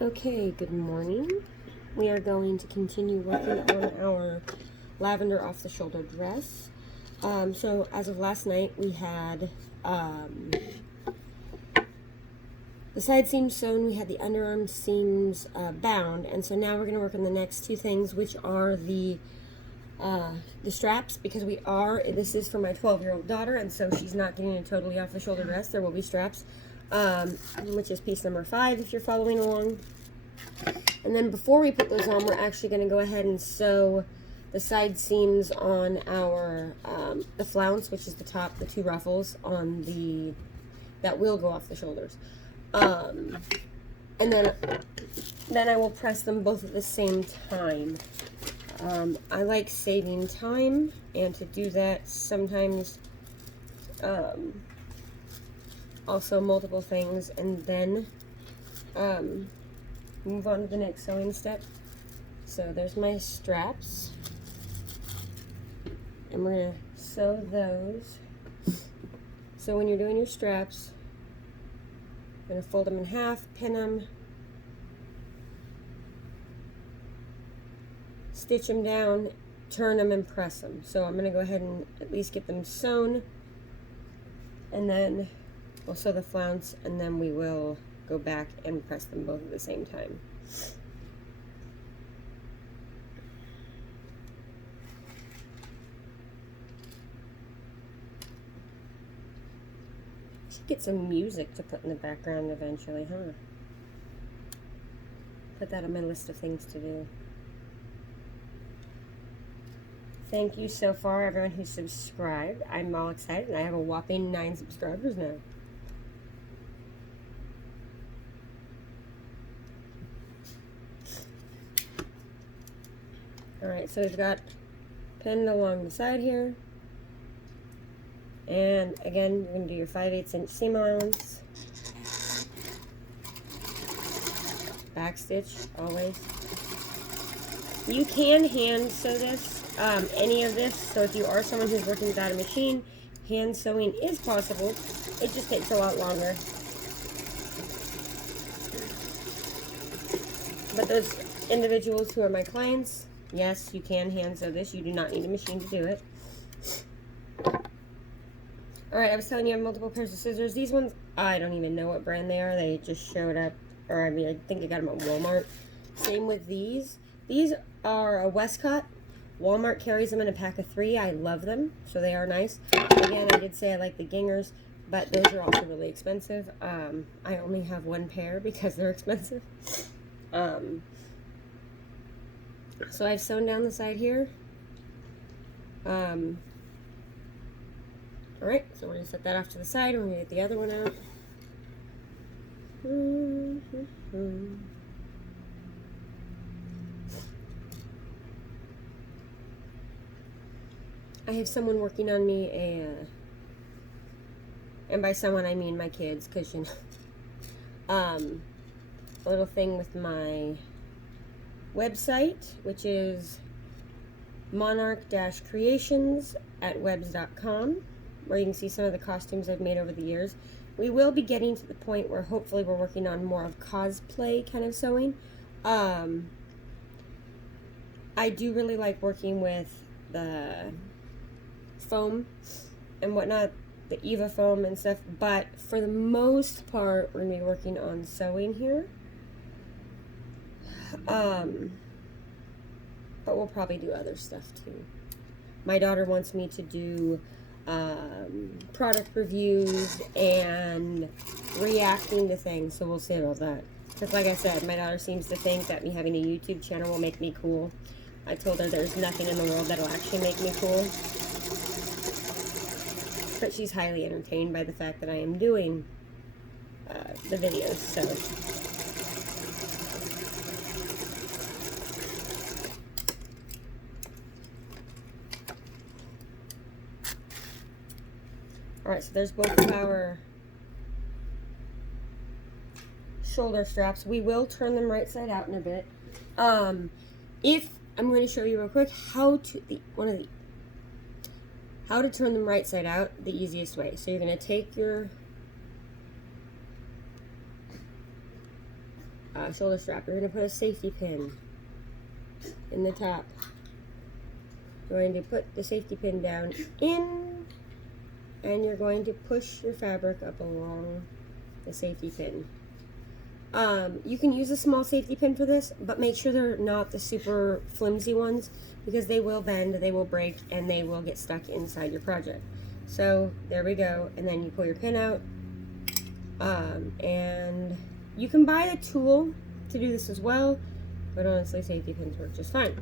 Okay, good morning. We are going to continue working on our lavender off the shoulder dress. So as of last night, we had the side seams sewn, we had the underarm seams bound, and so now we're going to work on the next two things, which are the straps, because this is for my 12-year-old daughter, and so she's not getting a totally off the shoulder dress. There will be straps, which is piece number 5 if you're following along. And then before we put those on, we're actually going to go ahead and sew the side seams on our the flounce, which is the top, the 2 ruffles on that will go off the shoulders. And then I will press them both at the same time. I like saving time, and to do that sometimes also multiple things, and then move on to the next sewing step. So there's my straps, and we're going to sew those. So when you're doing your straps, I'm going to fold them in half, pin them, stitch them down, turn them, and press them. So I'm going to go ahead and at least get them sewn, and then we'll sew the flounce, and then we will go back and press them both at the same time. Should get some music to put in the background eventually, huh? Put that on my list of things to do. Thank you so far, everyone who's subscribed. I'm all excited, and I have a whopping 9 subscribers now. Alright, so we've got pinned along the side here. And again, you're going to do your 5/8 inch seam allowance. Back stitch, always. You can hand sew this, any of this. So if you are someone who's working without a machine, hand sewing is possible. It just takes a lot longer. But those individuals who are my clients, yes, you can hand sew this. You do not need a machine to do it. Alright, I was telling you I have multiple pairs of scissors. These ones, I don't even know what brand they are. They just showed up, or I mean, I think I got them at Walmart. Same with these. These are a Westcott. Walmart carries them in a pack of 3. I love them, so they are nice. Again, I did say I like the Gingers, but those are also really expensive. I only have 1 pair because they're expensive. So I've sewn down the side here. Alright, so we're going to set that off to the side, and we're going to get the other one out. I have someone working on me and by someone I mean my kids, because you know, a little thing with my website, which is monarch-creations@webs.com, where you can see some of the costumes I've made over the years. We will be getting to the point where hopefully we're working on more of cosplay kind of sewing. I do really like working with the foam and whatnot, the Eva foam and stuff, but for the most part we're going to be working on sewing here. But we'll probably do other stuff too. My daughter wants me to do product reviews and reacting to things, so we'll see about that. Because like I said, my daughter seems to think that me having a YouTube channel will make me cool. I told her there's nothing in the world that'll actually make me cool. But she's highly entertained by the fact that I am doing the videos, so. Alright, so there's both of our shoulder straps. We will turn them right side out in a bit. I'm going to show you real quick how to turn them right side out the easiest way. So you're going to take your shoulder strap. You're going to put a safety pin in the top. You're going to put the safety pin down in, and you're going to push your fabric up along the safety pin. You can use a small safety pin for this, but make sure they're not the super flimsy ones, because they will bend, they will break, and they will get stuck inside your project. So there we go, and then you pull your pin out, and you can buy a tool to do this as well, but honestly safety pins work just fine.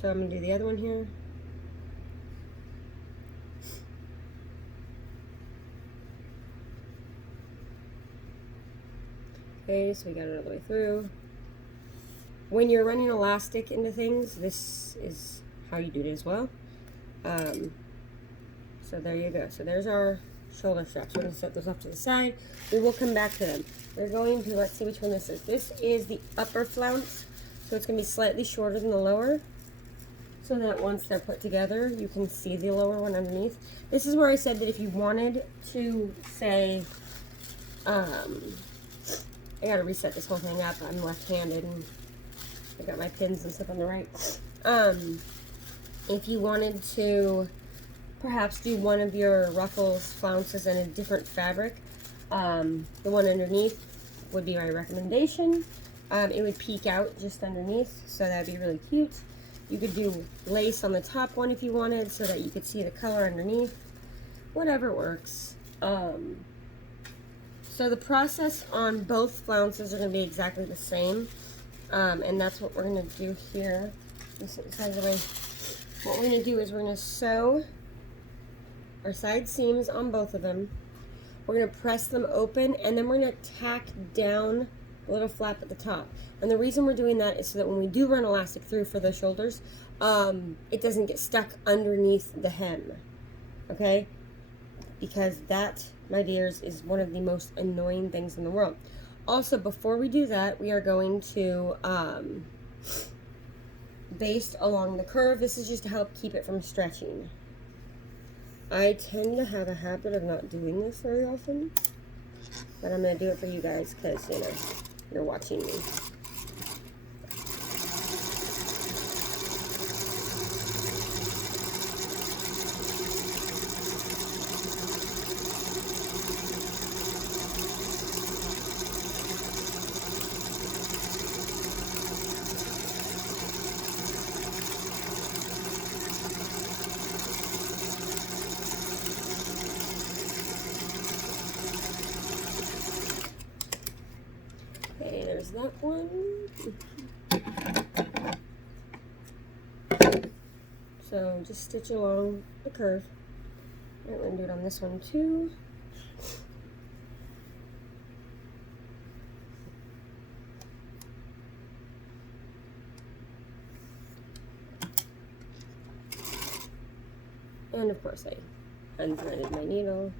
So I'm going to do the other one here. Okay, so we got it all the way through. When you're running elastic into things, this is how you do it as well. So there you go. So there's our shoulder straps. We're going to set those off to the side. We will come back to them. We're going to, let's see which one this is. This is the upper flounce. So it's going to be slightly shorter than the lower, so that once they're put together, you can see the lower one underneath. This is where I said that if you wanted to say, I gotta reset this whole thing up. I'm left-handed and I got my pins and stuff on the right. If you wanted to perhaps do one of your ruffles, flounces in a different fabric, the one underneath would be my recommendation. It would peek out just underneath, so that'd be really cute. You could do lace on the top one if you wanted, so that you could see the color underneath. Whatever works. So the process on both flounces are going to be exactly the same, and that's what we're going to do here. This out of the way. What we're going to do is we're going to sew our side seams on both of them. We're going to press them open, and then we're going to tack down a little flap at the top. And the reason we're doing that is so that when we do run elastic through for the shoulders, it doesn't get stuck underneath the hem. Okay? Because that, my dears, is one of the most annoying things in the world. Also, before we do that, we are going to baste along the curve. This is just to help keep it from stretching. I tend to have a habit of not doing this very often, but I'm going to do it for you guys because, you know, you're watching me. Okay, there's that one. So just stitch along the curve. We're going to do it on this one too. And of course I unthreaded my needle.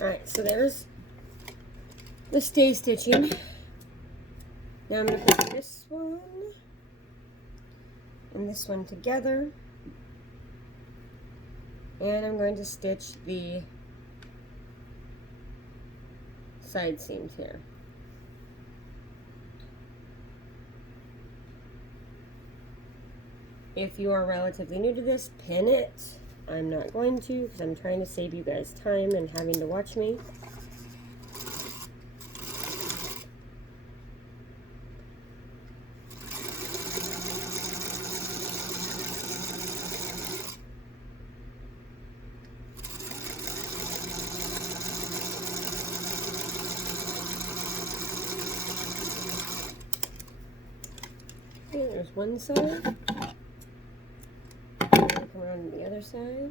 Alright, so there's the stay stitching. Now I'm going to put this one and this one together. And I'm going to stitch the side seams here. If you are relatively new to this, pin it. I'm not going to because I'm trying to save you guys time and having to watch me. Okay, there's one side. Come around to the other side.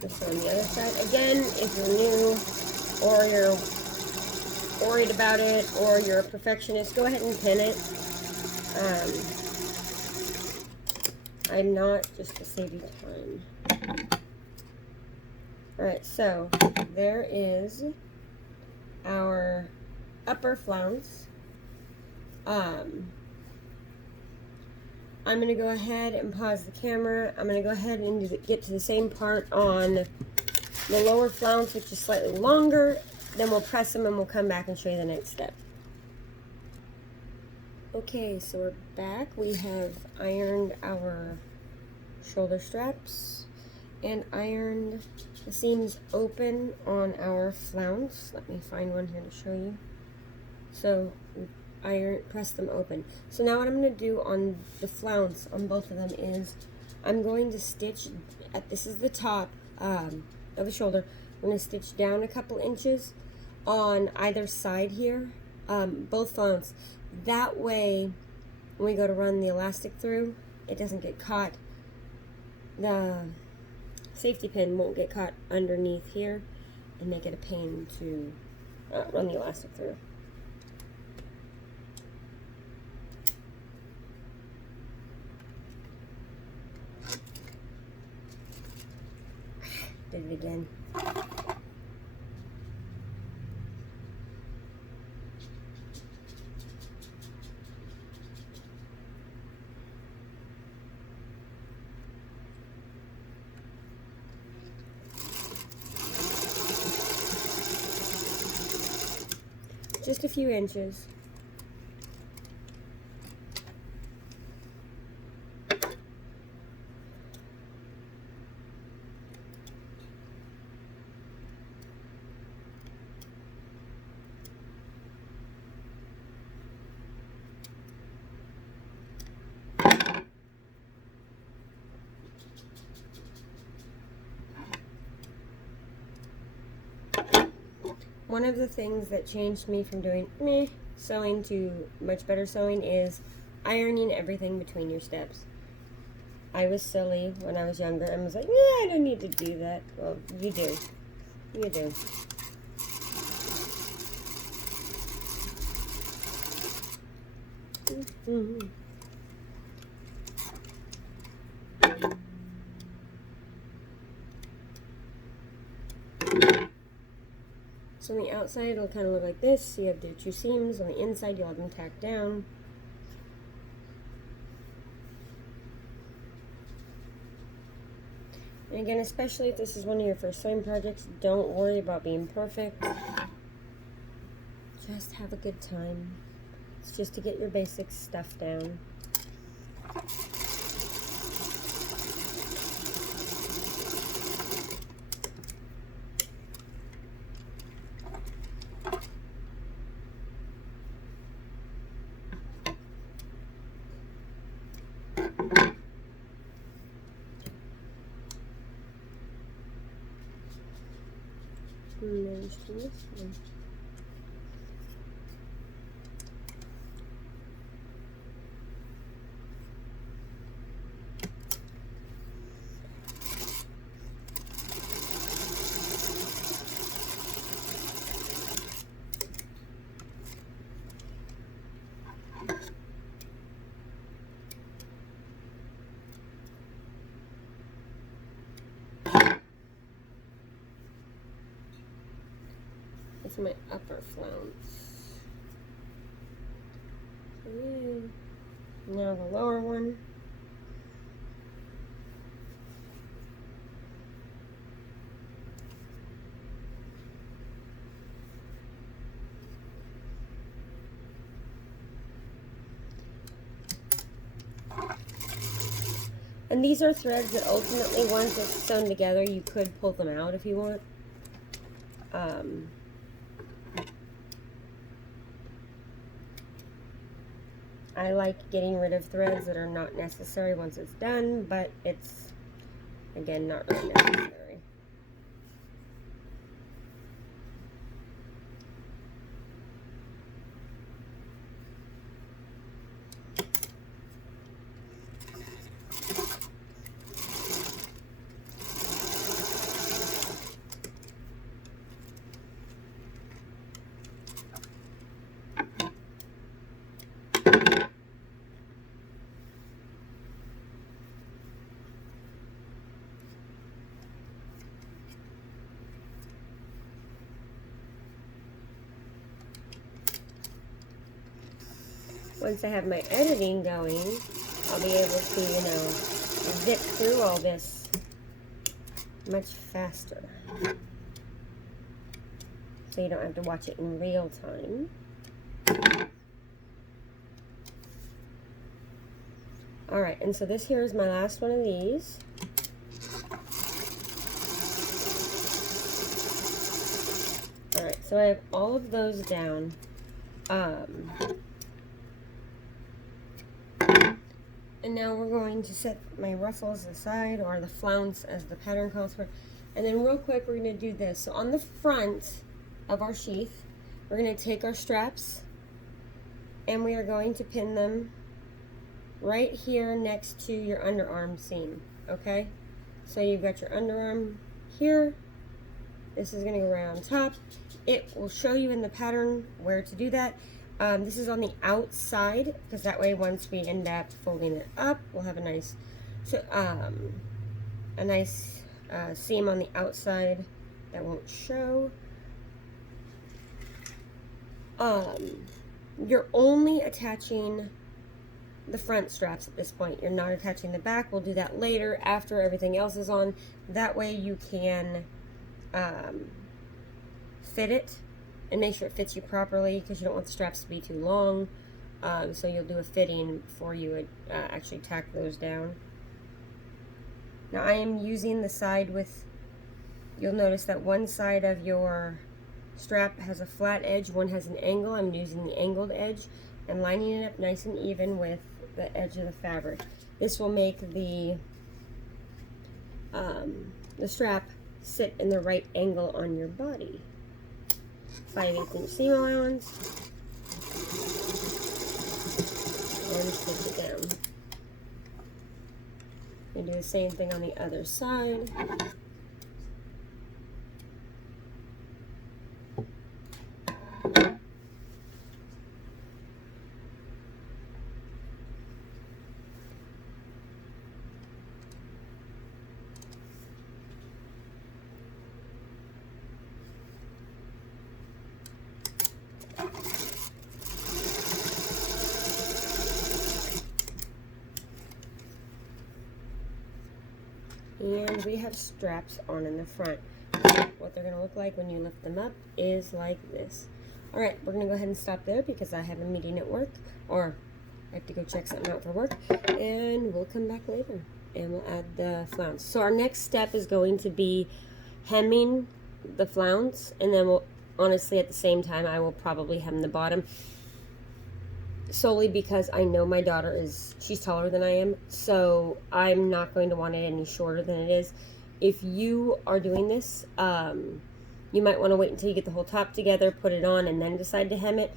This on the other side. Again, if you're new or you're worried about it or you're a perfectionist, go ahead and pin it. I'm not, just to save you time. Alright, so there is our upper flounce. I'm going to go ahead and pause the camera. I'm going to go ahead and get to the same part on the lower flounce, which is slightly longer. Then we'll press them and we'll come back and show you the next step. Okay, so we're back. We have ironed our shoulder straps and ironed the seams open on our flounce. Let me find one here to show you. So press them open. So now what I'm going to do on the flounce on both of them is I'm going to stitch this is the top of the shoulder. I'm going to stitch down a couple inches on either side here, both flounce. That way when we go to run the elastic through, it doesn't get caught. The safety pin won't get caught underneath here and make it a pain to run the elastic through. Did it again. Just a few inches. One of the things that changed me from doing meh sewing to much better sewing is ironing everything between your steps. I was silly when I was younger and was like, I don't need to do that. Well, you do. You do. Mm-hmm. So on the outside it'll kind of look like this. You have the two seams. On the inside you'll have them tacked down. And again, especially if this is one of your first sewing projects, don't worry about being perfect. Just have a good time. It's just to get your basic stuff down. Manage to this one. It's my upper flounce. Yay. Now the lower one. And these are threads that ultimately, once it's sewn together, you could pull them out if you want. I like getting rid of threads that are not necessary once it's done, but it's, again, not really necessary. Once I have my editing going, I'll be able to, you know, zip through all this much faster. So you don't have to watch it in real time. Alright, and so this here is my last one of these. Alright, so I have all of those down. And now we're going to set my ruffles aside, or the flounce as the pattern calls for. And then real quick, we're going to do this. So on the front of our sheath, we're going to take our straps and we are going to pin them right here next to your underarm seam, okay? So you've got your underarm here. This is going to go right on top. It will show you in the pattern where to do that. This is on the outside, because that way once we end up folding it up, we'll have a nice, seam on the outside that won't show. You're only attaching the front straps at this point. You're not attaching the back. We'll do that later after everything else is on. That way you can fit it and make sure it fits you properly, because you don't want the straps to be too long. So you'll do a fitting before you would actually tack those down. Now I am using the side with, you'll notice that one side of your strap has a flat edge, one has an angle. I'm using the angled edge and lining it up nice and even with the edge of the fabric. This will make the strap sit in the right angle on your body. 5/8 inch seam allowance, and stick it down. And do the same thing on the other side. And we have straps on in the front. What they're going to look like when you lift them up is like this. Alright, we're going to go ahead and stop there because I have a meeting at work, or I have to go check something out for work, and we'll come back later and we'll add the flounce. So our next step is going to be hemming the flounce, and then we'll, honestly, at the same time, I will probably hem the bottom, solely because I know my daughter is, she's taller than I am, so I'm not going to want it any shorter than it is. If you are doing this, you might want to wait until you get the whole top together, put it on, and then decide to hem it.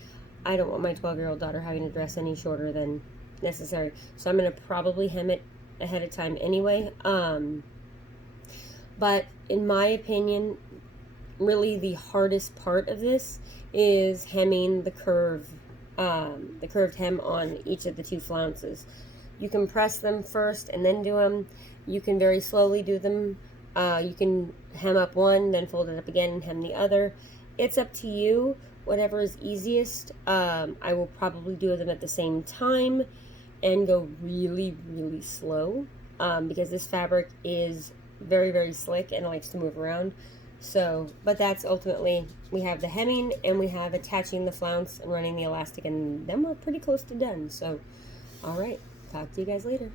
I don't want my 12-year-old daughter having a dress any shorter than necessary, so I'm going to probably hem it ahead of time anyway. But in my opinion, really the hardest part of this is hemming the curved hem on each of the two flounces. You can press them first and then do them. You can very slowly do them. You can hem up one, then fold it up again and hem the other. It's up to you, whatever is easiest. I will probably do them at the same time and go really, really slow, because this fabric is very, very slick and likes to move around. So, but that's ultimately, we have the hemming and we have attaching the flounce and running the elastic, and then we're pretty close to done. So, all right, talk to you guys later.